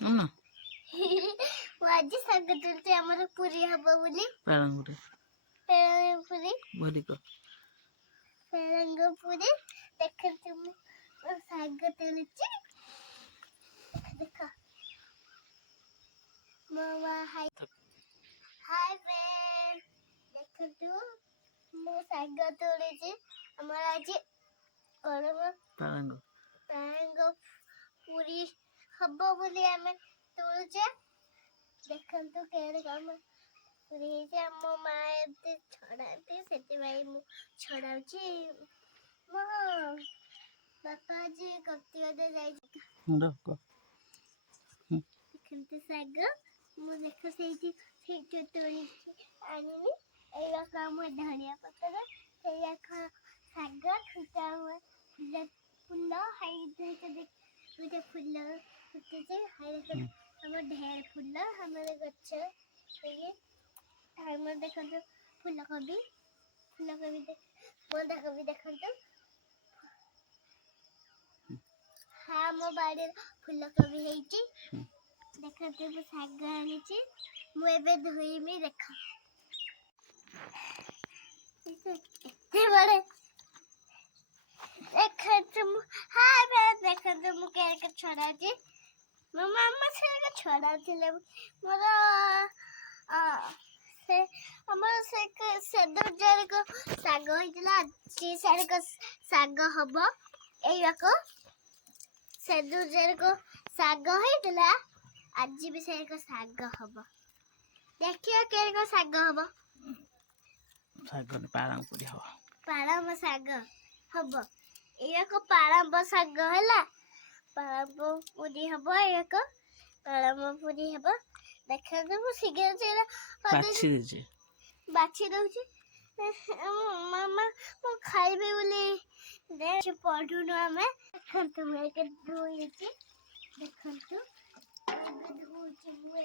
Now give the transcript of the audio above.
ନା ମୁଁ ଆଜି ଶାଗ ତୁଳୁଛି ଆମର ପୁରୀ ହବ ବୋଲି। ପାଳଙ୍ଗୁରେ ପୁରୀ ଭରିକ ପାଳଙ୍ଗ ପୁରୀ ଦେଖନ୍ତୁ ମୁଁ ଶାଗ ତୁଳୁଛି। ଦେଖ ମାମା ହାଇ ଫ୍ରେଣ୍ଡ ଦେଖନ୍ତୁ ମୁଁ ଶାଗ ତୁଳୁଛି। ଆମର ଆଜି ପାଳଙ୍ଗ ପୁରୀ ହବ ବୋଲି ଆମେ ତୁଳୁଛେ। ଦେଖନ୍ତୁ କେଡ଼େ କାମ ପୁରୀ ହେଇଛି। ଆମ ମା ଏମିତି ଛଡ଼ାନ୍ତି ସେଥିପାଇଁ ମୁଁ ଛଡ଼ାଉଛି। ମୋ ବାପା ଆଜି କତିବାଦ ଯାଇଛି। ଦେଖନ୍ତୁ ଶାଗ ମୁଁ ଦେଖ ସେଇଠି ତୋଳିକି ଆଣିବି। ଏଇଯାକ ଆମ ଧନିଆ ପତ୍ର ସେଇଯାକ ଶାଗ ଫୁଲ ଗୋଟେ ଫୁଲ ଫୁଟିଛି। ଆମର ଢେର ଫୁଲ ଆମର ଗଛ ଆମର ଦେଖନ୍ତୁ ଫୁଲକୋବି ବନ୍ଧାକୋବି ଦେଖନ୍ତୁ। ହଁ ମୋ ବାଡ଼ିରେ ଫୁଲକୋବି ହେଇଛି। ଦେଖନ୍ତୁ ମୁଁ ଶାଗ ଆଣିଛି। ମୁଁ ଏବେ ଧୋଇମି। ଦେଖ ଏତେ ବଡ଼ ଦେଖନ୍ତୁ ମୁଁ କେଡ଼େ ଛଡ଼ାଉଛି। ମୋ ମାମା ସେଟା ଛଡ଼ାଉଥିଲେ ମୋର ଆମର ସେଦିନ ଶାଗ ହେଇଥିଲା। ଆଜି ସେଡ଼ିକ ଶାଗ ହବ। ଏଇଯାକ ସେଦିନ ଶାଗ ହେଇଥିଲା। ଆଜି ବି ସେଡ଼ିକ ଶାଗ ହବ। ଦେଖିବ କେଡ଼ିକ ଶାଗ ହବ। ପାଳଙ୍ଗ ପୁରୀ ହବ। ପାଳଙ୍ଗ ଶାଗ ହବ। ଏଇଯାକ ପାଳଙ୍ଗ ଶାଗ ହେଲା। ପାଳଙ୍ଗ ପୁରୀ ହବ। ଏଇଯାକ ପାଳଙ୍ଗ ପୁରୀ ହବ। ଦେଖନ୍ତୁ ମୁଁ ଶୀଘ୍ର ବାଛି ଦଉଛି। ମାମା ମୁଁ ଖାଇବି ବୋଲି ପଢୁନୁ ଆମେ। ଦେଖନ୍ତୁ ମୁଁ ଧୋଇଛି। ଦେଖନ୍ତୁ ଧୋଉଛି ମୁଁ